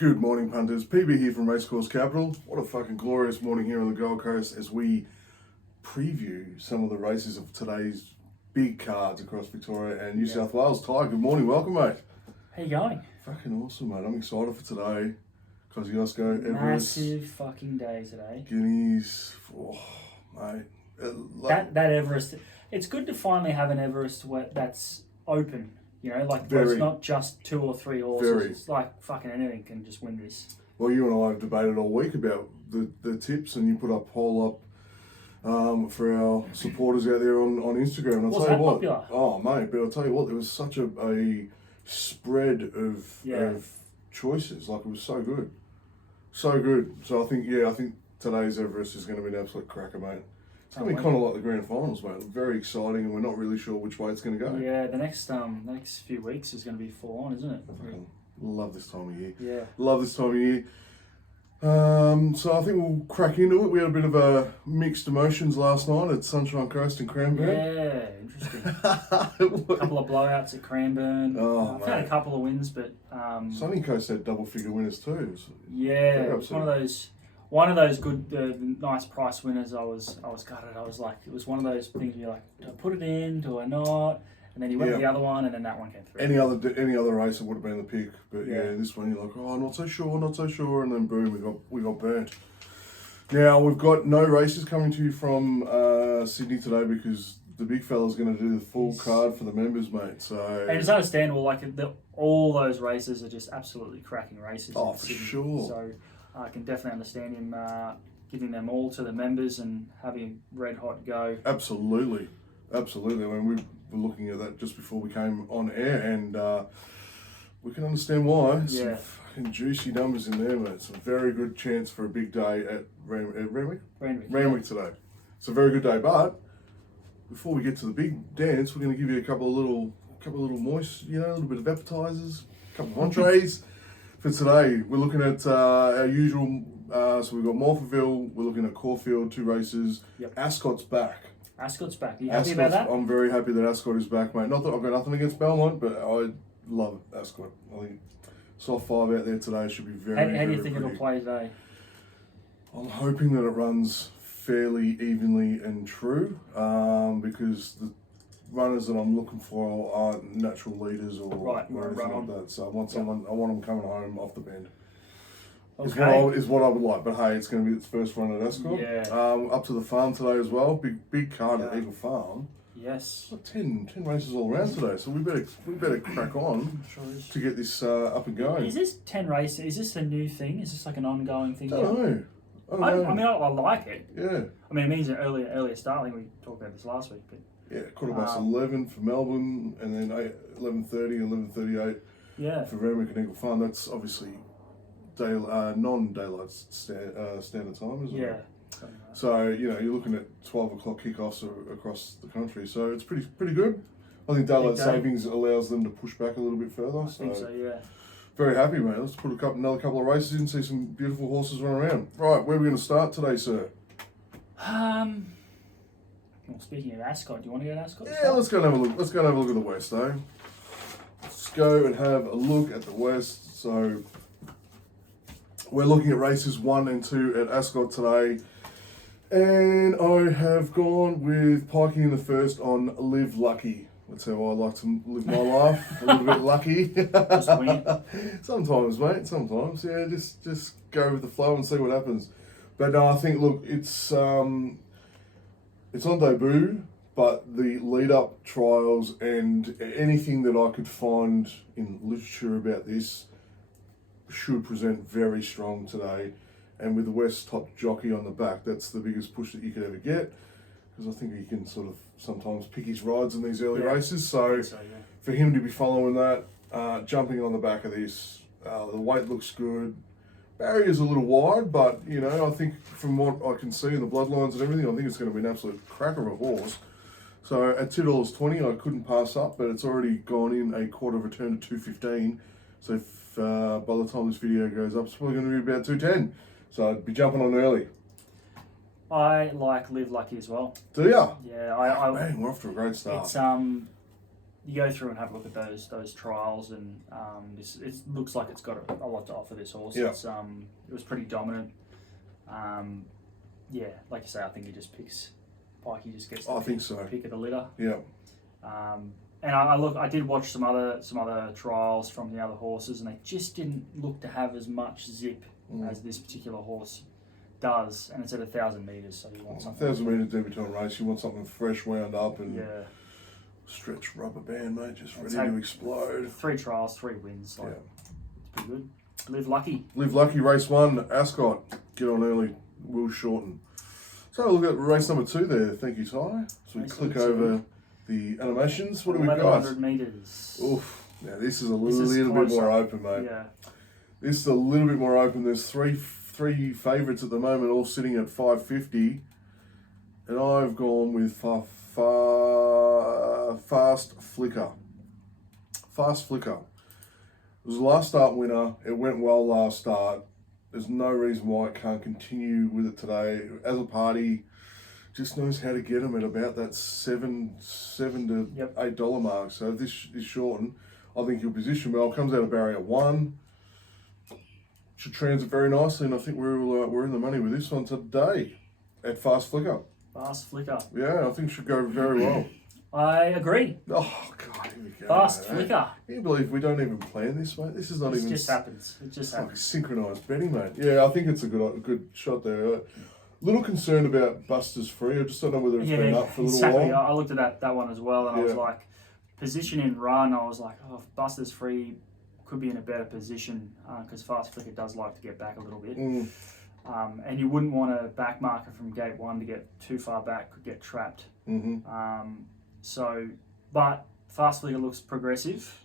Good morning, punters. PB here from Racecourse Capital. What a fucking glorious morning here on the Gold Coast as we preview some of the races of today's big cards across Victoria and New South Wales. Ty, good morning. Welcome, mate. How you going? Fucking awesome, mate. I'm excited for today. Kosciuszko, Everest. Massive fucking day today. Guineas. Oh, mate. That Everest. It's good to finally have an Everest that's open. You know, like where it's not just 2 or 3 horses. It's like fucking anything can just win this. Well, you and I have debated all week about the tips, and you put a poll up for our supporters out there on Instagram. And I'll tell you what, popular? Oh mate, but I'll tell you what, there was such a spread of choices. Like, it was so good, so good. So I think today's Everest is going to be an absolute cracker, mate. It's going to be kind of like the grand finals, mate. Very exciting, and we're not really sure which way it's going to go. Yeah, the next few weeks is going to be full on, isn't it? Love this time of year. Yeah. Love this time of year. So I think we'll crack into it. We had a bit of a mixed emotions last night at Sunshine Coast in Cranbourne. Yeah, interesting. A couple of blowouts at Cranbourne. I've had a couple of wins, but Sunny Coast had double-figure winners too. Yeah, it was one of those good, nice price winners. I was gutted. I was like, it was one of those things where you're like, do I put it in? Do I not? And then you went to the other one, and then that one came through. Any other race, it would have been the pick. But this one you're like, oh, not so sure, and then boom, we got burnt. Now we've got no races coming to you from Sydney today because the big fella's going to do the full card for the members, mate. So and it's understandable. Like all those races are just absolutely cracking races. Oh, for sure. So I can definitely understand him giving them all to the members and having red hot go. Absolutely. I mean, we were looking at that just before we came on air, and we can understand why. Some fucking juicy numbers in there, mate. It's a very good chance for a big day at Randwick today. It's a very good day, but before we get to the big dance, we're going to give you a couple of little moist, a little bit of appetizers, a couple of entrees. For today, we're looking at our usual, so we've got Morphettville, we're looking at Caulfield, 2 races. Yep. Ascot's back. Ascot's back. Are you happy about that? I'm very happy that Ascot is back, mate. Not that I've got nothing against Belmont, but I love Ascot. I think soft 5 out there today should be very, How do you think it'll play today? I'm hoping that it runs fairly evenly and true, because the runners that I'm looking for aren't natural leaders or anything like that. So I want them coming home off the bend. Okay. Is what I would like. But hey, it's going to be its first run at Ascot. Yeah. Up to the farm today as well. Big card at Eagle Farm. Yes. Got 10 races all around today, so we better crack on to get this up and going. Is this 10 races? Is this a new thing? Is this like an ongoing thing? I don't know. I mean, I like it. Yeah. I mean, it means an earlier start. I think we talked about this last week, but. Yeah, 11:15 for Melbourne, and then 11:30 and 11:38 for Randwick and Eagle Farm. That's obviously non-daylight standard time, isn't it? Yeah. So you're looking at 12 o'clock kickoffs across the country. So it's pretty good. I think daylight savings allows them to push back a little bit further. I think so. Yeah. Very happy, mate. Let's put another couple of races in, see some beautiful horses run around. Right, where are we going to start today, sir? Well, speaking of Ascot, do you want to go to Ascot? Yeah, let's go and have a look. Let's go and have a look at the West, though. Let's go and have a look at the West. So we're looking at races 1 and 2 at Ascot today, and I have gone with Pikey in the first on Live Lucky. That's how I like to live my life. A little bit lucky. Just win. Sometimes, mate. Sometimes, yeah. Just go with the flow and see what happens. But no, I think it's on debut, but the lead-up trials and anything that I could find in literature about this should present very strong today. And with the West top jockey on the back, that's the biggest push that you could ever get, because I think he can sort of sometimes pick his rides in these early races. So for him to be following that, jumping on the back of this, the weight looks good. Barrier's a little wide, but I think from what I can see in the bloodlines and everything, I think it's going to be an absolute cracker of a horse. So at $2.20, I couldn't pass up, but it's already gone in a quarter of a turn to $2.15. So if, by the time this video goes up, it's probably going to be about $2.10. So I'd be jumping on early. I like Live Lucky as well. Do ya? Yeah, man, we're off to a great start. It's you go through and have a look at those trials, and it looks like it's got a lot to offer. This horse. Yeah. It was pretty dominant. Yeah, like you say, I think he just picks. Pikey just gets. I think so. Pick of the litter. Yeah. And I did watch some other trials from the other horses, and they just didn't look to have as much zip as this particular horse does. And it's at 1,000 meters, so you want something. 1,000 metre debutante race. You want something fresh, wound up, and yeah. Stretch rubber band, mate, just ready to explode. 3 trials, 3 wins. Like, it's pretty good. Live lucky. Live lucky. Race 1, Ascot. Get on early. Will Shorten. So look at race number 2 there. Thank you, Ty. So we click over the animations. What do we got? 1,100 meters. Oof. Now this is a little bit more open, mate. Yeah. This is a little bit more open. There's three favourites at the moment, all sitting at 550, and I've gone with Fast Flicker. Fast Flicker. It was the last start winner. It went well last start. There's no reason why it can't continue with it today. As a party, just knows how to get them at about that $7 to $8 mark. So if this is shortened, I think he'll position well. Comes out of barrier 1. Should transit very nicely, and I think we're in the money with this one today at Fast Flicker. Fast Flicker. Yeah, I think it should go very well. I agree. Oh God, here we go. Fast Flicker. Can you believe we don't even plan this, mate? This is not even. It just happens. It just like happens. synchronised betting, mate. Yeah, I think it's a good shot there. A little concerned about Buster's Free. I just don't know whether it's been up for a little while. I looked at that one as well, and I was like, position in run. I was like, if Buster's Free could be in a better position because Fast Flicker does like to get back a little bit. And you wouldn't want a back marker from gate 1 to get too far back, could get trapped. But Fast Flicker looks progressive,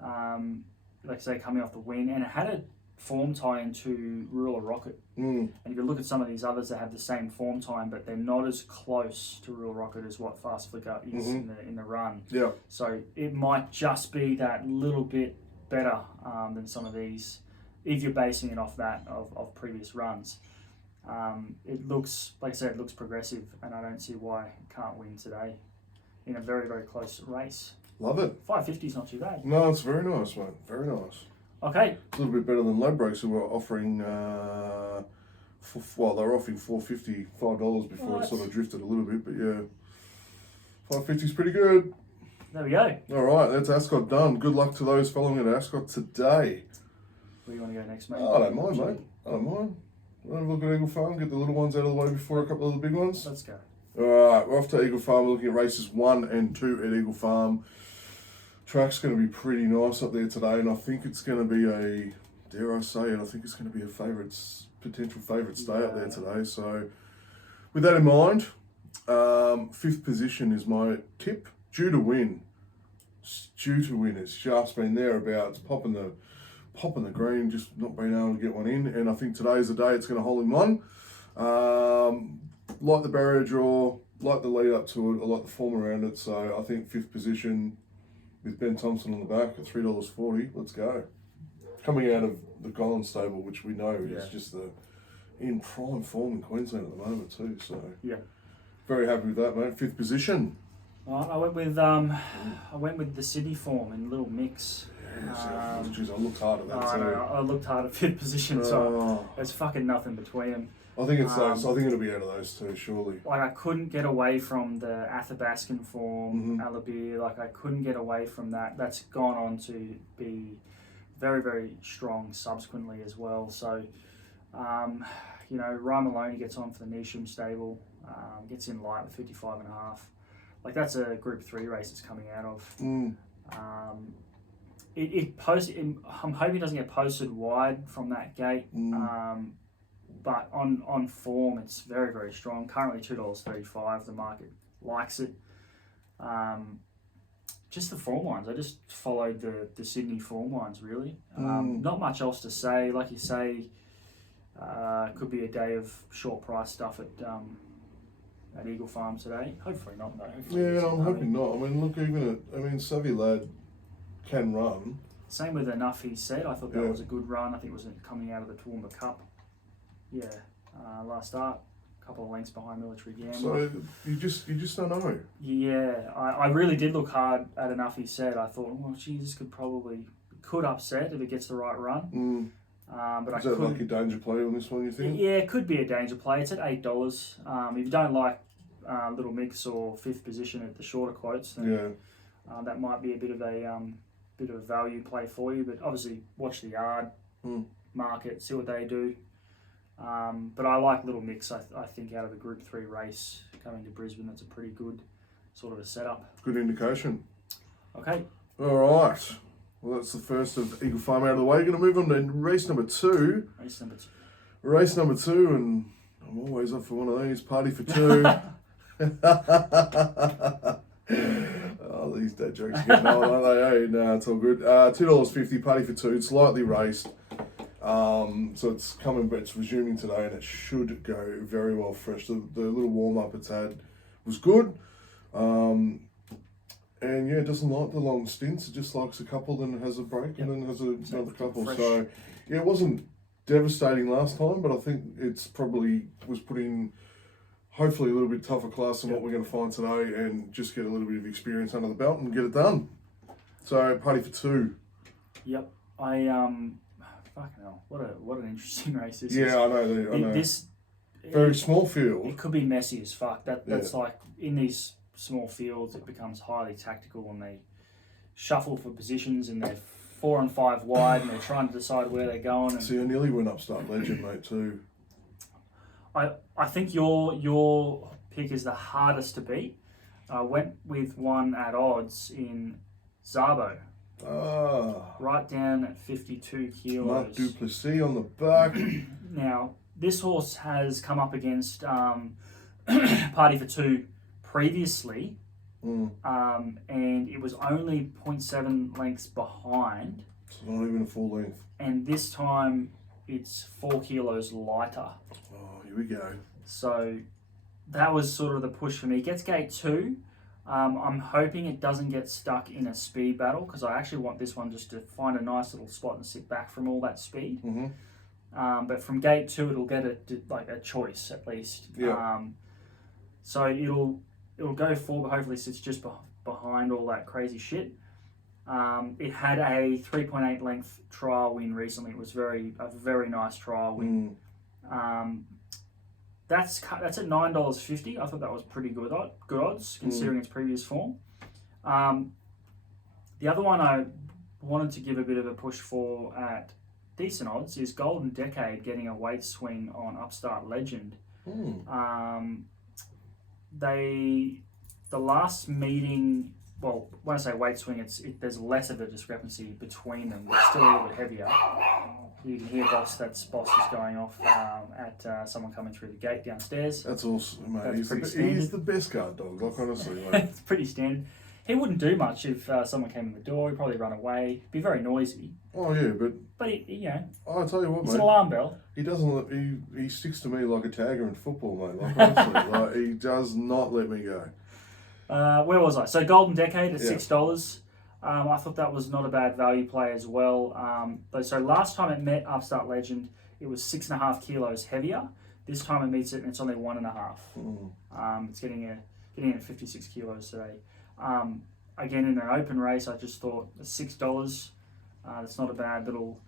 like I say, coming off the win, and it had a form tie into Ruler Rocket. And if you look at some of these others that have the same form time, but they're not as close to Ruler Rocket as what Fast Flicker is in the run. Yeah. So it might just be that little bit better than some of these, if you're basing it off that of previous runs. It looks, like I said, it looks progressive, and I don't see why it can't win today in a very, very close race. Love it. 550 is not too bad. No, it's very nice, mate. Very nice. Okay. It's a little bit better than Ladbrokes, who were offering, they were offering $4.50, $5 before it sort of drifted a little bit, but yeah. 550 is pretty good. There we go. All right, that's Ascot done. Good luck to those following at Ascot today. Where do you want to go next, mate? Oh, I don't mind, mate. I don't mind. Want to look at Eagle Farm, get the little ones out of the way before a couple of the big ones? Let's go. All right, we're off to Eagle Farm. We're looking at races 1 and 2 at Eagle Farm. Track's going to be pretty nice up there today, and I think it's going to be dare I say it, I think it's going to be a potential favourite stay up there today. So with that in mind, 5th position is my tip. Due to win. It's just been thereabouts, popping the green, just not being able to get one in. And I think today's the day it's going to hold in one. Like the barrier draw, like the lead up to it, I like the form around it. So I think 5th position with Ben Thompson on the back at $3.40. Let's go. Coming out of the Gollan stable, which we know is just in prime form in Queensland at the moment too. So very happy with that, mate. 5th position. I went with the Sydney form in Little Mix. Geez, I looked hard at that too. I looked hard at 5th position, so there's fucking nothing between them. I think it's those. I think it'll be out of those two, surely. Like, I couldn't get away from the Athabascan form, Alabir. Like, I couldn't get away from that. That's gone on to be very, very strong subsequently as well. So, Ryan Maloney gets on for the Nisham stable, gets in light with 55.5. Like, that's a Group 3 race it's coming out of. I'm hoping it doesn't get posted wide from that gate. But on form, it's very, very strong. Currently $2.35. The market likes it. Just the form lines. I just followed the Sydney form lines, really. Not much else to say. Like you say, could be a day of short price stuff at Eagle Farm today. Hopefully not, though. I'm hoping not. I mean, look, Savvy Lad can run. Same with Enough He Said. I thought that was a good run. I think it was coming out of the Toowoomba Cup. Last start. couple of lengths behind Military Gambler. So you just don't know. Yeah, I really did look hard at enough. He said, I thought, well, geez, this could upset if it gets the right run. But Is that like a danger play on this one, you think? Yeah, it could be a danger play. It's at $8. If you don't like Little Mix or fifth position at the shorter quotes, then that might be a bit of a value play for you. But obviously, watch the yard market, see what they do. But I like Little Mix. I think out of a Group 3 race coming to Brisbane, that's a pretty good sort of a setup. Good indication. Okay. All right. Well, that's the first of Eagle Farm out of the way. We're going to move on to race number two. Race number two, and I'm always up for one of these. Party for two. Oh, these dad jokes are getting old, aren't they? Hey, no, it's all good. $2.50, party for two. It's lightly raced. So it's coming, but it's resuming today, and it should go very well fresh. The little warm-up it's had was good. And yeah, it doesn't like the long stints. It just likes a couple, then it has a break, and then has another couple. Fresh. So yeah, it wasn't devastating last time, but I think it's probably was put in hopefully a little bit tougher class than what we're going to find today, and just get a little bit of experience under the belt and get it done. So party for two. Yep. Fucking hell, what an interesting race this is. Yeah, I know. This very small field. It could be messy as fuck. That's like in these small fields, it becomes highly tactical, and they shuffle for positions, and they're 4 and 5 wide, and they're trying to decide where they're going. And see, I nearly went Upstart Legend, mate, too. I think your pick is the hardest to beat. I went with one at odds in Zabo. Right down at 52 kilos. Mark Duplessis on the back. Now, this horse has come up against Party for Two previously, and it was only 0.7 lengths behind. It's not even a full length. And this time, it's 4 kilos lighter. Oh, here we go. So that was sort of the push for me. It gets gate 2. I'm hoping it doesn't get stuck in a speed battle, because I actually want this one just to find a nice little spot and sit back from all that speed. But from gate 2, it'll get a choice at least. Yeah. So it'll go forward, but hopefully sits just behind all that crazy shit. It had a 3.8 length trial win recently. It was a very nice trial win. That's at $9.50. I thought that was pretty good odds considering its previous form. The other one I wanted to give a bit of a push for at decent odds is Golden Decade getting a weight swing on Upstart Legend. The last meeting, well, when I say weight swing, there's less of a discrepancy between them. It's still a little bit heavier. You can hear Boss is going off at someone coming through the gate downstairs. That's awesome, mate. That's He's the best guard dog, like honestly. Like. It's pretty standard. He wouldn't do much if someone came in the door. He'd probably run away. Be very noisy. Oh yeah, but he I'll tell you what, it's mate. an alarm bell. He doesn't. He sticks to me like a tagger in football, mate. Like honestly, like he does not let me go. Where was I? So Golden Decade at $6. I thought that was not a bad value play as well. So last time it met Upstart Legend, it was 6.5 kilos heavier. This time it meets it, and it's only 1.5. It's getting in at 56 kilos today. Again, in an open race, I just thought $6. That's not a bad little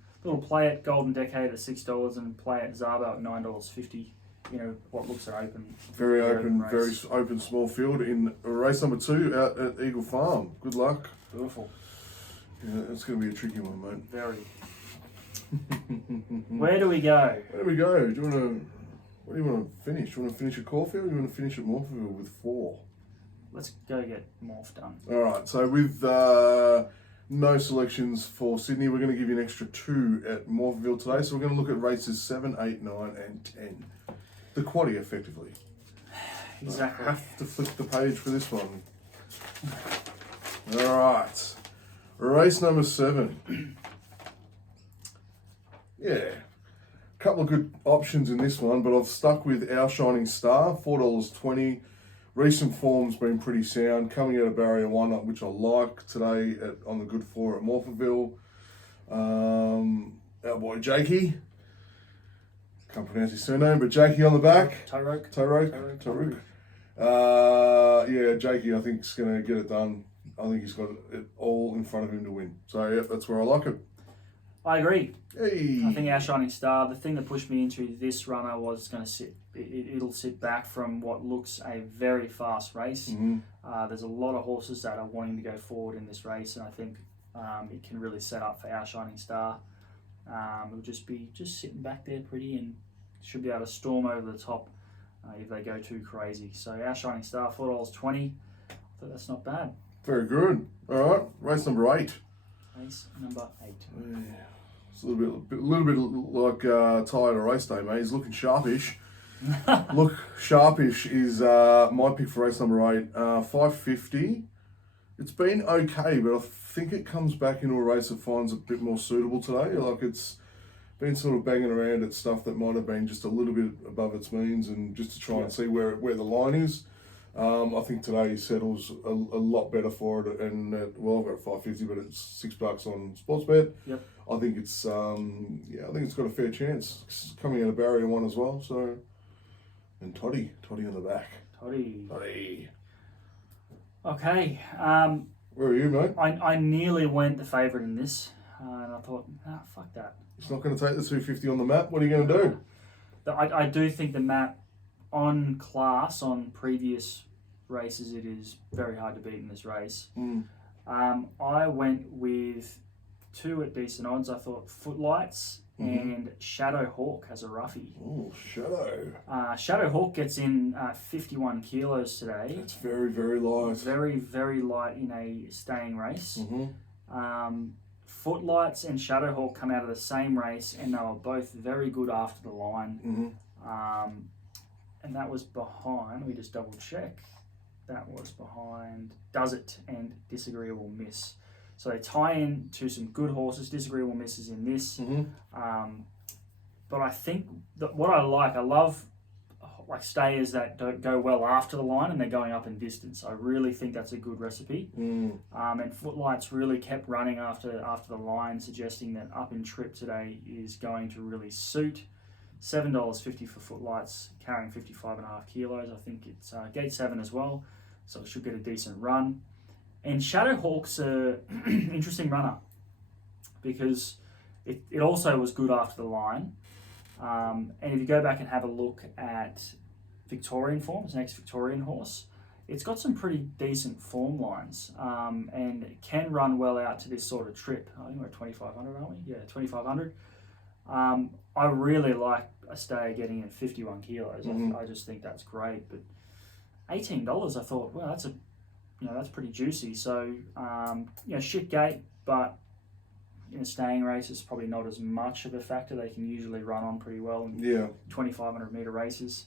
play at Golden Decade at $6 and play at Zabo at $9.50. You know, what looks at open. Very open small field in race number 2 out at Eagle Farm. Good luck. Beautiful. Yeah, it's going to be a tricky one, mate. Very. Where do we go? What do you want to finish? Do you want to finish at Caulfield, or do you want to finish at Morpheville with 4? Let's go get Morph done. All right, so with no selections for Sydney, we're going to give you an extra 2 at Morpheville today. So we're going to look at races 7, 8, 9 and 10. The quaddie, effectively. Exactly. I have to flip the page for this one. All right. Race number 7. Yeah. A couple of good options in this one, but I've stuck with Our Shining Star, $4.20. Recent form's been pretty sound. Coming out of Barrier 1, which I like today on the good 4 at Morpheville. Our boy Jakey. Can't pronounce his surname, but Jakey on the back. Toeroke. Toeroke. Yeah, Jakey, I think, is going to get it done. I think he's got it all in front of him to win. So, yeah, that's where I like it. I agree. Hey. I think our shining star, the thing that pushed me into this runner was going to sit. It'll sit back from what looks a very fast race. Mm-hmm. There's a lot of horses that are wanting to go forward in this race, and I think it can really set up for our shining star. It'll just be sitting back there pretty and should be able to storm over the top if they go too crazy. So our shining star, $4.20. I thought that's not bad. Very good. All right, race number 8. Race number 8. Yeah. It's a little bit like tired of race day, mate. He's looking sharpish. Look sharpish is my pick for race number 8. 550. It's been okay, but I think it comes back into a race that finds a bit more suitable today. Like it's been sort of banging around at stuff that might have been just a little bit above its means, and just to try and see where the line is. I think today he settles a lot better for it, and I've got 550, but it's $6 on Sportsbet. Yep. I think it's I think it's got a fair chance. It's coming out of barrier 1 as well. So, and Toddy on the back. Toddy. Okay. Where are you, mate? I nearly went the favourite in this, and I thought, fuck that. It's not going to take the 250 on the map. What are you going to do? I do think the map on class on previous races, it is very hard to beat in this race. I went with 2 at decent odds. I thought Footlights and Shadow Hawk as a roughie. Oh, Shadow. Shadow Hawk gets in 51 kilos today. That's very, very light. Very, very light in a staying race. Footlights and Shadow Hawk come out of the same race, and they were both very good after the line. And that was behind, we just double check, that was behind Does It and Disagreeable Miss. So they tie in to some good horses. Disagreeable Miss is in this. But I think that what I love like stayers that don't go well after the line and they're going up in distance. I really think that's a good recipe. And Footlights really kept running after the line, suggesting that up in trip today is going to really suit. $7.50 for Footlights, carrying 55.5 kilos. I think it's gate 7 as well, so it should get a decent run. And Shadow Hawk's an interesting runner because it also was good after the line. And if you go back and have a look at Victorian form, it's an ex-Victorian horse, it's got some pretty decent form lines and it can run well out to this sort of trip. I think we're at 2,500, aren't we? Yeah, 2,500. I really like a stayer getting in 51 kilos. I just think that's great. But $18, I thought, well, that's pretty juicy. So, shit gate, but in a staying race, it's probably not as much of a factor. They can usually run on pretty well in 2,500 metre races.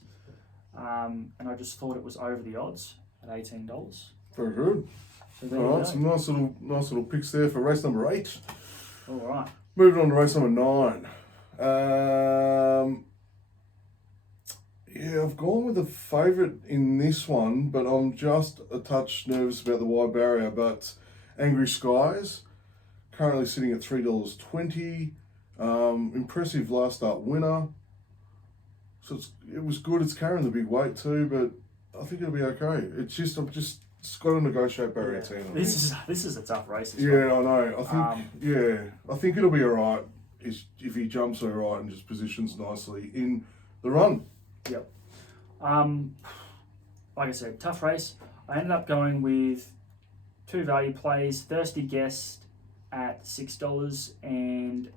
And I just thought it was over the odds at $18. Very good. So all right, some nice little picks there for race number 8. All right. Moving on to race number 9. I've gone with a favourite in this one, but I'm just a touch nervous about the wide barrier. But Angry Skies, currently sitting at $3.20. Impressive last start winner. So it was good. It's carrying the big weight too, but I think it'll be okay. It's got to negotiate barrier 10. This is a tough race. I know. I think it'll be all right if he jumps all right and just positions nicely in the run. Yep. Like I said, tough race. I ended up going with 2 value plays: Thirsty Guest at $6 and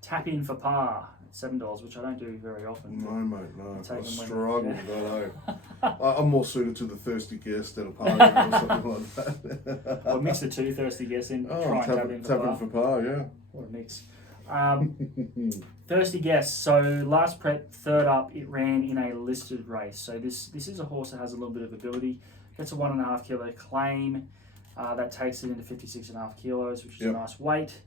Tap In for Par at $7, which I don't do very often. No, mate, no. I struggle with that. Eh? I'm more suited to the Thirsty Guest than a par or something like that. I'll mix the 2 Thirsty Guests in. Try and tap in for par, yeah. What a mix. Thirsty Guest. So last prep, third up, it ran in a listed race. So this is a horse that has a little bit of ability. Gets a 1.5 kilo claim. That takes it into 56.5 kilos, which is a nice weight.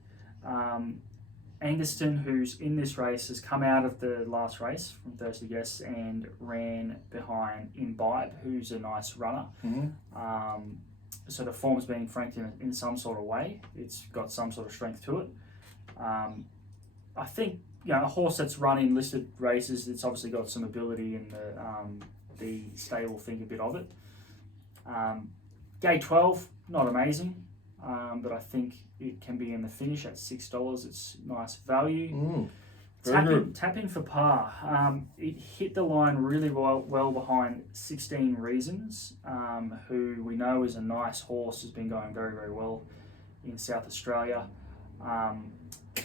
Anguston, who's in this race, has come out of the last race from Thirsty Guests and ran behind Imbibe, who's a nice runner. So the form's being franked in some sort of way. It's got some sort of strength to it. I think a horse that's run in listed races, it's obviously got some ability and the stable think a bit of it. Gate 12, not amazing, but I think it can be in the finish at $6. It's nice value. Tap in for par. It hit the line really well behind 16 Reasons, who we know is a nice horse, has been going very, very well in South Australia. I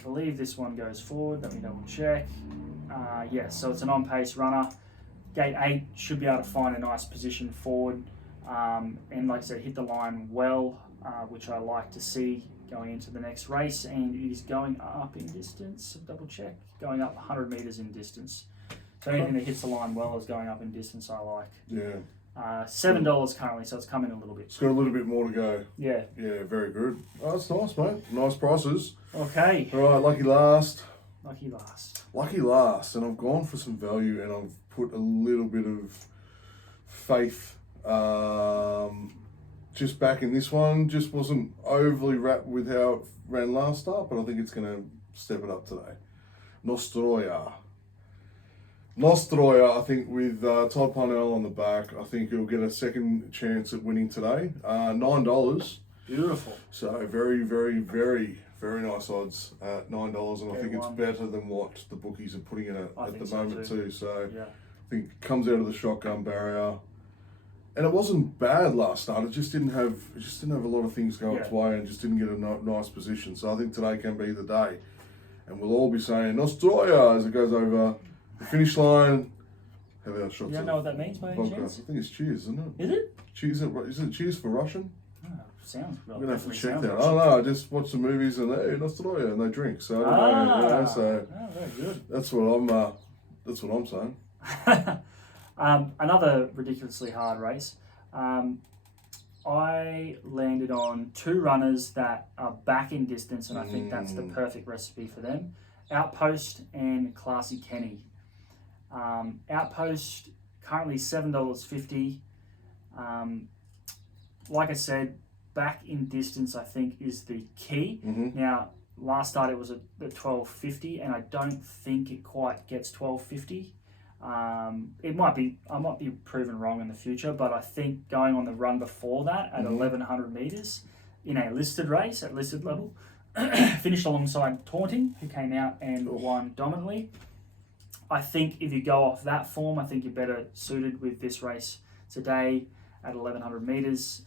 believe this one goes forward. Let me double check. Yes, so it's an on-pace runner. Gate 8 should be able to find a nice position forward. And like I said, hit the line well, which I like to see going into the next race. And it is going up in distance. Double check. Going up 100 metres in distance. So anything that hits the line well is going up in distance, I like. Yeah. $7 currently, so it's coming a little bit. It's got a little bit more to go. Yeah. Yeah, very good. Oh, that's nice, mate. Nice prices. Okay. All right, lucky last. Lucky last. Lucky last, and I've gone for some value, and I've put a little bit of faith just back in this one. Just wasn't overly wrapped with how it ran last start, but I think it's going to step it up today. Nostroya, I think with Todd Parnell on the back, I think it'll get a second chance at winning today. $9. Beautiful. So very, very, very, very nice odds at $9, and I think it's one. better than what the bookies are putting in it at the so moment too. So yeah. I think it comes out of the shotgun barrier, and it wasn't bad last start. It just didn't have a lot of things go its way, and just didn't get a nice position. So I think today can be the day, and we'll all be saying Nostroya as it goes over the finish line. Have our shots. You don't know what that means by any chance? I think it's cheers, isn't it? Is it? Cheers. Is it cheers for Russian? Oh, sounds well. I'm gonna have to check that. I Russian. don't know. I just watch the movies and hey, Nostroya, and they drink. So I don't know. You know, so very good. that's what I'm saying. Another ridiculously hard race. I landed on two runners that are back in distance, and I think that's the perfect recipe for them. Outpost and Classy Kenny. Outpost currently $7.50. Like I said, back in distance I think is the key. Now last start it was at $12.50, and I don't think it quite gets $12.50. It might be, I might be proven wrong in the future, but I think going on the run before that at 1100 meters in a listed race at listed level, finished alongside Taunting, who came out and won dominantly. I think if you go off that form, I think you're better suited with this race today at 1100 meters.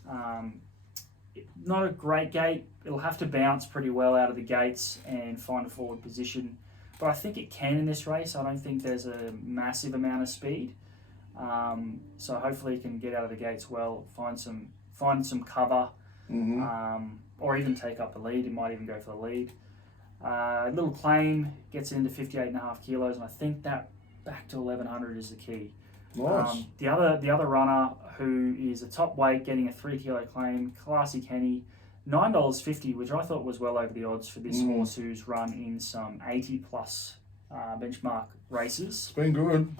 Not a great gate. It'll have to bounce pretty well out of the gates and find a forward position. But I think it can in this race. I don't think there's a massive amount of speed. So hopefully it can get out of the gates well, find some cover, or even take up the lead. It might even go for the lead. Little claim gets it into 58.5 kilos, and I think that back to 1100 is the key. Nice. The other runner who is a top weight, getting a 3 kilo claim, Classy Kenny, $9.50, which I thought was well over the odds for this horse who's run in some 80 plus benchmark races. It's been good.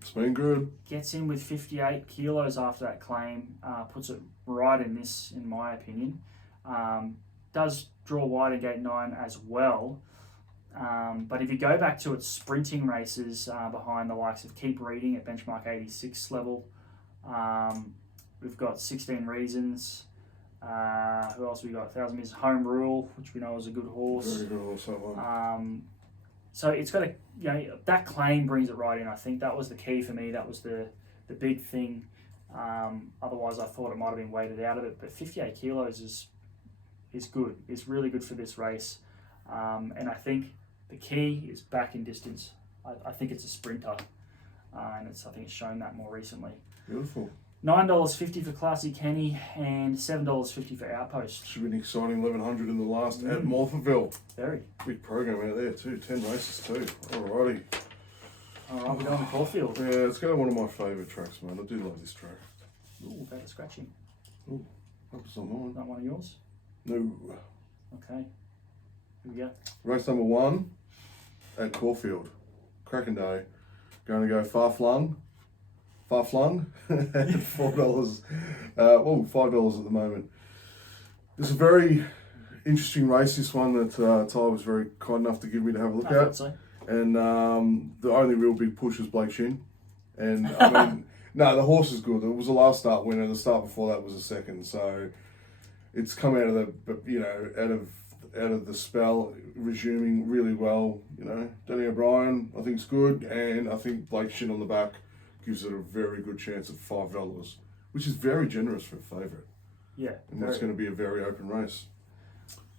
It's been good. Gets in with 58 kilos after that claim, puts it right in this, in my opinion. Does draw wide in gate 9 as well. But if you go back to its sprinting races behind the likes of Keep Reading at benchmark 86 level, we've got 16 Reasons. Who else we got? 1,000 meters Home Rule, which we know is a good horse. Very good horse, that one. So it's got that claim brings it right in. I think that was the key for me. That was the big thing. Otherwise, I thought it might have been weighted out of it. But 58 kilos is good. It's really good for this race. And I think the key is back in distance. I think it's a sprinter, and I think it's shown that more recently. Beautiful. $9.50 for Classy Kenny and $7.50 for Outpost. Should be an exciting 1100 in the last at Morphettville. Very. Big program out there too. 10 races too. Alrighty. Alright, we're going to Caulfield. Yeah, it's kind of one of my favourite tracks, man. I do love this track. Ooh, better scratching. Ooh, hope it's not mine. Not one of yours? No. Okay. Here we go. Race number 1 at Caulfield. Cracking day. Going to go far flung at $4. $5 at the moment. It's a very interesting race, this one that Ty was very kind enough to give me to have a look I at. thought so. And the only real big push is Blake Shin. And I mean, no, the horse is good. It was the last start winner. The start before that was a second. So it's come out of the spell, resuming really well. Danny O'Brien, I think, is good, and I think Blake Shin on the back gives it a very good chance at $5, which is very generous for a favourite. Yeah, and it's going to be a very open race.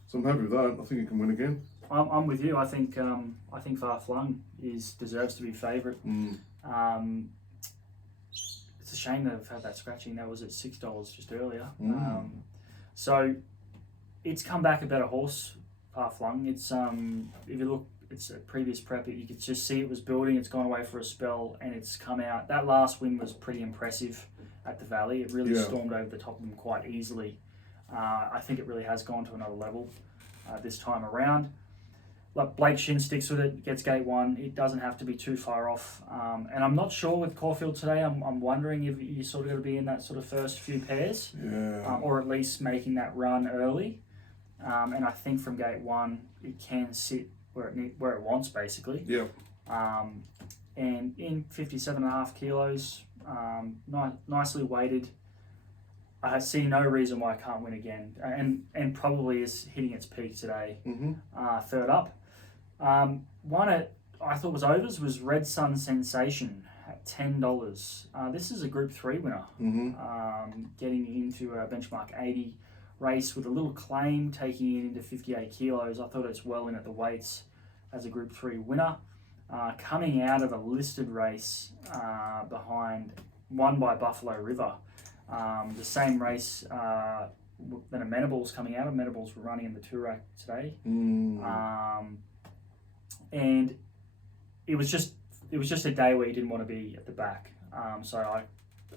So I'm happy with that. I think it can win again. I'm with you. I think Far Flung deserves to be favourite. It's a shame they've had that scratching. That was at $6 just earlier. So it's come back a better horse, Far Flung. It's if you look, it's a previous prep. You could just see it was building. It's gone away for a spell, and it's come out. That last win was pretty impressive at the Valley. It really stormed over the top of them quite easily. I think it really has gone to another level this time around. Like Blake Shin sticks with it, gets gate 1. It doesn't have to be too far off. And I'm not sure with Caulfield today. I'm wondering if you're sort of going to be in that sort of first few pairs, or at least making that run early. And I think from gate 1, it can sit where it wants, basically. Yeah. And in 57.5 kilos, nicely weighted. I see no reason why I can't win again, and probably is hitting its peak today. Third up. One I thought was overs was Red Sun Sensation at $10. This is a Group 3 winner, getting into a benchmark 80 race with a little claim, taking it into 58 kilos. I thought it's well in at the weights as a Group 3 winner. Coming out of a listed race won by Buffalo River. The same race that Amenables coming out of. Amenables were running in the Toorak today. And it was just a day where you didn't want to be at the back. So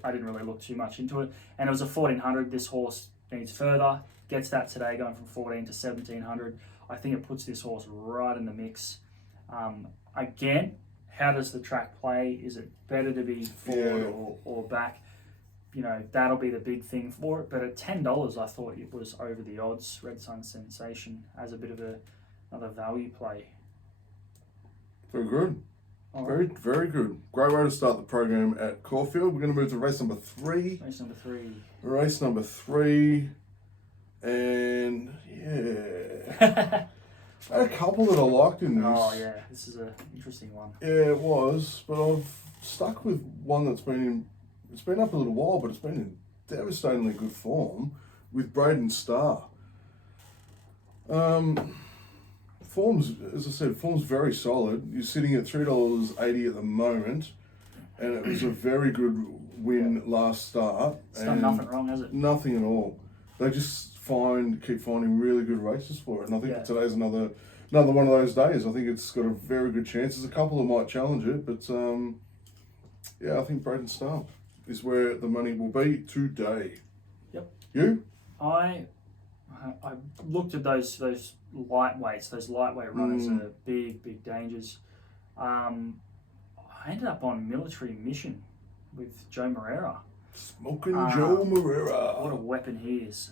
I didn't really look too much into it. And it was a 1400. This horse needs further. Gets that today, going from 14 to 1700. I think it puts this horse right in the mix. Again, how does the track play? Is it better to be forward or back? That'll be the big thing for it. But at $10, I thought it was over the odds. Red Sun Sensation as a bit of another value play. Very good. All Very, right. very good. Great way to start the program at Caulfield. We're going to move to race number 3. Race number 3. And, yeah. I had a couple that I liked in this. Oh, yeah. This is an interesting one. Yeah, it was. But I've stuck with one that's it's been up a little while, but it's been in devastatingly good form with Braden Starr. Form's, as I said, form's very solid. You're sitting at $3.80 at the moment, and it was a very good win last start. It's done nothing wrong, has it? Nothing at all. They just keep finding really good races for it, and I think today's another one of those days. I think it's got a very good chance. There's a couple that might challenge it, but I think Braden Starr is where the money will be today. Yep. You? I looked at those lightweights. Those lightweight runners are big dangers. I ended up on Military Mission with Joe Moreira. Smoking Joe Moreira. What a weapon he is.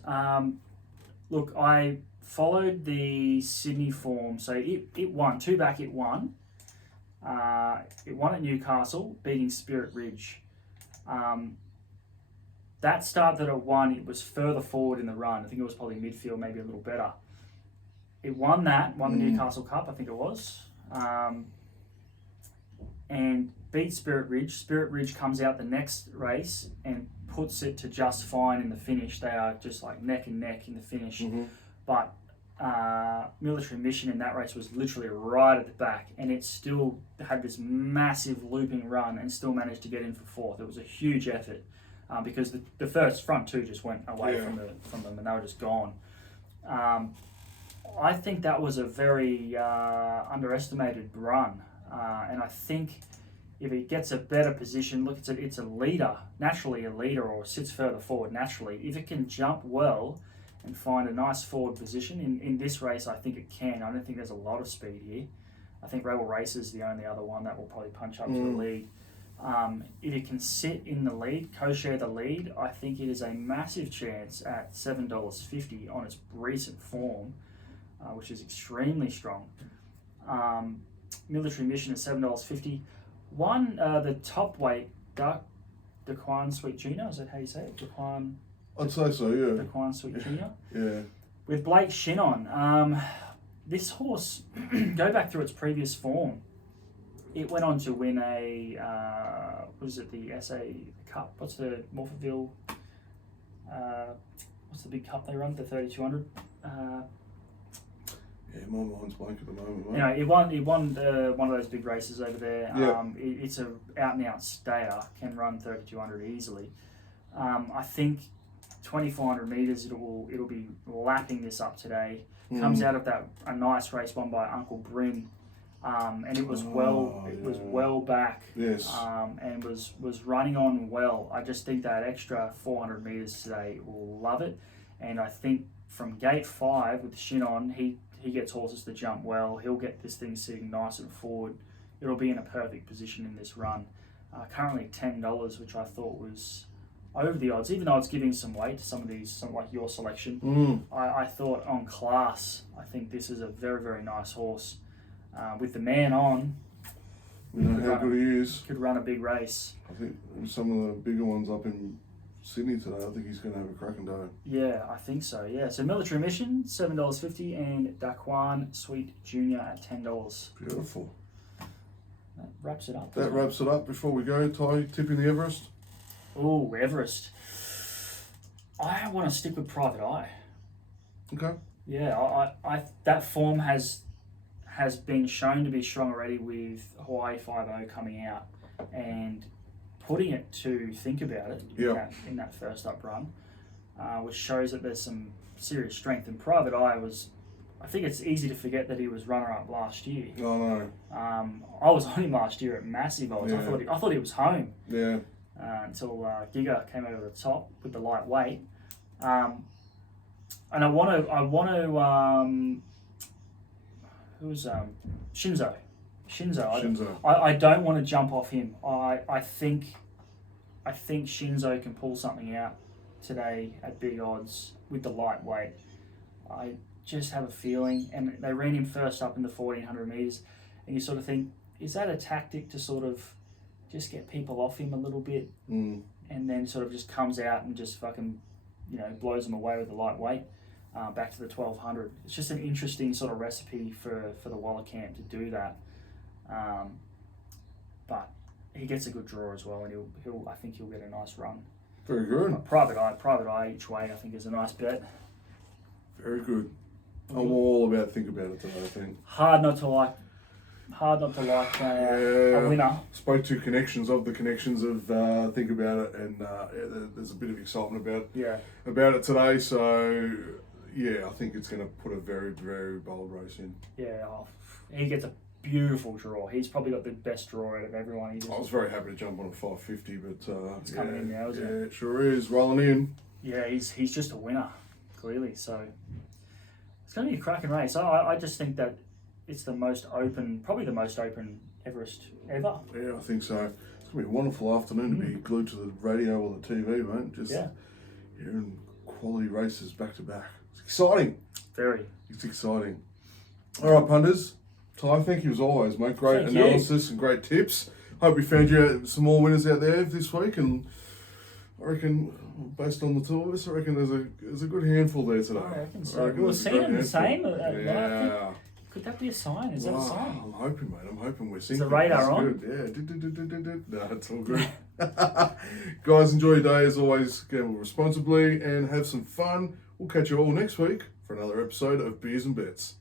Look, I followed the Sydney form. So it won. 2 back it won. It won at Newcastle, beating Spirit Ridge. That start that it won, it was further forward in the run. I think it was probably midfield, maybe a little better. It won the Newcastle Cup, I think it was. And beat Spirit Ridge. Spirit Ridge comes out the next race and puts it to just fine in the finish. They are just like neck and neck in the finish. But Military Mission in that race was literally right at the back, and it still had this massive looping run and still managed to get in for 4th. It was a huge effort because the first front 2 just went away from them, and they were just gone. I think that was a very underestimated run, and I think if it gets a better position, look, it's a leader, naturally a leader, or sits further forward naturally. If it can jump well and find a nice forward position in this race, I think it can. I don't think there's a lot of speed here. I think Rebel Race is the only other one that will probably punch up to the lead. If it can sit in the lead, co-share the lead, I think it is a massive chance at $7.50 on its recent form, which is extremely strong. Military Mission at $7.50. One, the top weight, Daquan Sweet Junior, is that how you say it? Daquan I'd say so, yeah. Sweet Junior. Yeah. With Blake Shinnon. This horse, go back through its previous form. It went on to win the SA Cup? What's the Morphettville? What's the big cup they run? The 3200. Yeah, my mind's blank at the moment, mate. You know, it won one of those big races over there. Yeah. It's a out and out stayer, can run 3200 easily. I think 2400 meters it'll be lapping this up today. Comes out of a nice race won by Uncle Bryn, and it was well back. Yes. And was running on well. I just think that extra 400 meters today will love it, and I think from gate 5 with Shinnon, he gets horses to jump well. He'll get this thing sitting nice and forward. It'll be in a perfect position in this run. Currently $10, which I thought was over the odds, even though it's giving some weight to some of these, some like your selection. I thought on class, I think this is a very, very nice horse. With the man on, we know how good he is. Could run a big race. I think some of the bigger ones up in Sydney today, I think he's going to have a cracking day. Yeah, I think so, yeah. So Military Mission, $7.50, and Daquan Sweet Junior at $10. Beautiful. That wraps it up. That wraps it up. Before we go, Ty, tipping the Everest? Oh, Everest. I want to stick with Private Eye. Okay. Yeah, I that form has been shown to be strong already with Hawaii 5-0 coming out and putting it to think about it in that first up run, which shows that there's some serious strength. And Private Eye I think it's easy to forget that he was runner-up last year. Oh, no. I was on him last year at massive odds. Yeah. I thought he was home. Yeah. Until Giga came over the top with the light weight. And I want to who's Shinzo. I don't want to jump off him. I think Shinzo can pull something out today at big odds with the light weight. I just have a feeling, and they ran him first up in the 1400 meters, and you sort of think, is that a tactic to sort of just get people off him a little bit, and then sort of just comes out and just fucking, blows them away with the light weight back to the 1200. It's just an interesting sort of recipe for the Waller camp to do that. But he gets a good draw as well, and I think he'll get a nice run. Very good. Private Eye each way, I think, is a nice bet. Very good. I'm all about think about it today, I think. Hard not to like a winner. Spoke to connections of think about it, and there's a bit of excitement about it today. So yeah, I think it's going to put a very, very bold race in. Yeah, he gets a beautiful draw. He's probably got the best draw out of everyone. I was very happy to jump on a 550, but it's coming in now, isn't it? Yeah, it sure is rolling in. Yeah, he's just a winner, clearly. So it's going to be a cracking race. I just think that it's probably the most open Everest ever. Yeah, I think so. It's going to be a wonderful afternoon to be glued to the radio or the TV, mate. Just hearing quality races back to back. It's exciting. Very. It's exciting. All right, punters. Ty, thank you as always, mate. Great analysis and great tips. Hope we found you some more winners out there this week, and I reckon, based on the two of us, I reckon there's a good handful there today. I reckon so. We'll see them the same. Yeah. Could that be a sign? Is that a sign? I'm hoping, mate. I'm hoping we're syncing. Is the radar on? Good. Yeah. No, it's all good. Guys, enjoy your day as always. Gamble responsibly and have some fun. We'll catch you all next week for another episode of Beers and Bets.